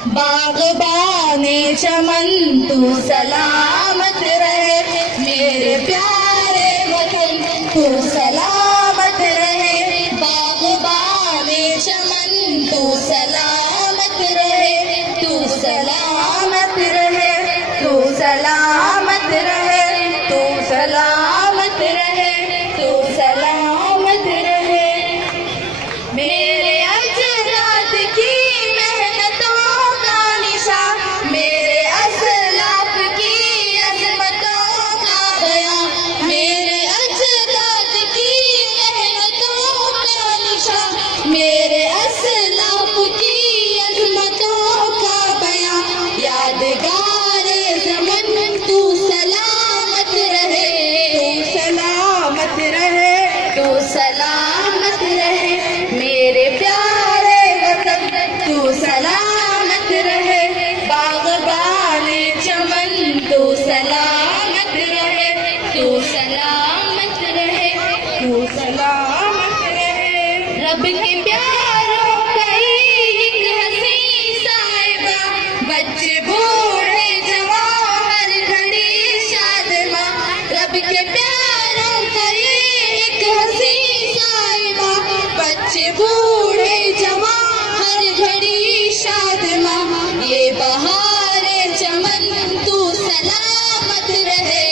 बाग़बाने चमन तू सलामत रहे, मेरे प्यारे वतन तू सलामत रहे। बाग़बाने चमन तू सलामत रहे, तू सलामत रहे, तू सलामत रहे, तू सलामत रहे, तू सलामत रहे। मेरे अजदाद की मेहनतों का निशान, मेरे असलाफ की अज़मतों का बयां, मेरे अजदाद की मेहनतों का निशान, मेरे असलाफ की अज़मतों का बयां। यादगारे ज़मन तू सलामत रहे, तू सलामत रहे, तू सलामत रहे। मेरे प्यारे वतन तू सलामत रहे, बाग़बाने चमन तू सलामत रहे, तू सलामत रहे, तू सलामत रहे। रब के प्यारों का एक हसी साहिबा, बच्चे बूढ़े जवान हर घड़ी शादमा। रब के प्यारों का एक हसी साहिबा, बच्चे बूढ़े जवान हर घड़ी शादमा। ये बहारे चमन तू सलामत रहे,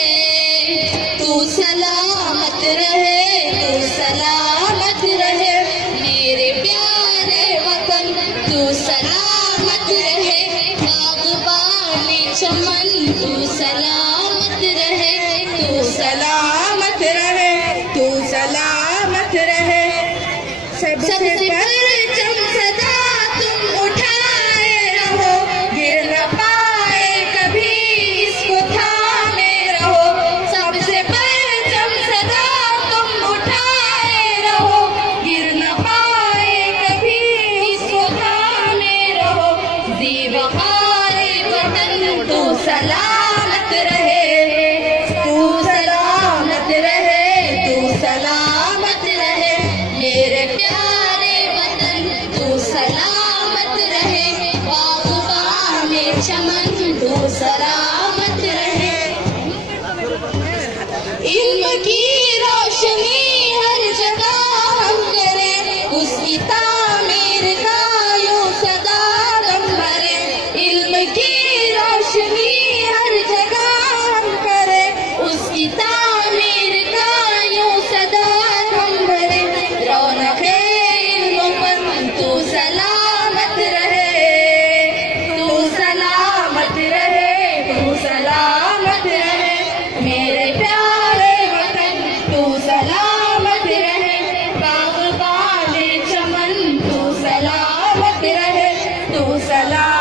तू सलामत रहे, तू सलामत रहे। मेरे प्यारे वतन तू सलामत रहे, बाग़बाने चमन तू सलामत रहे, तू सलामत रहे, तू सलामत रहे। सबसे परचम सदा तुम उठाए रहो, गिर न पाए कभी इसको थामे रहो। सबसे परचम सदा तुम उठाए रहो, गिर न पाए कभी इसको थामे रहो। ज़ीवहारे वतन तू सलामत रहे, तू सलामत रहे, तू सलामत रहे। मेरे प्यारे वतन तू सलामत रहे, बाग़बाने चमन तू सलामत रहे। इल्म की रोशनी हर जगह हम करें, उसकी तामीर का यूं सदा दम भरें। इल्म की रोशनी हर जगह हम करें, उसकी तामीर का यूं सदा दम भरें। रौनक़े इल्म पर तू सलामत रहे, तू सलामत रहे, तू सलामत रहे। मेरे प्यारे वतन तू सलामत रहे, बाग़बाने चमन तू सलामत रहे, तू सलामत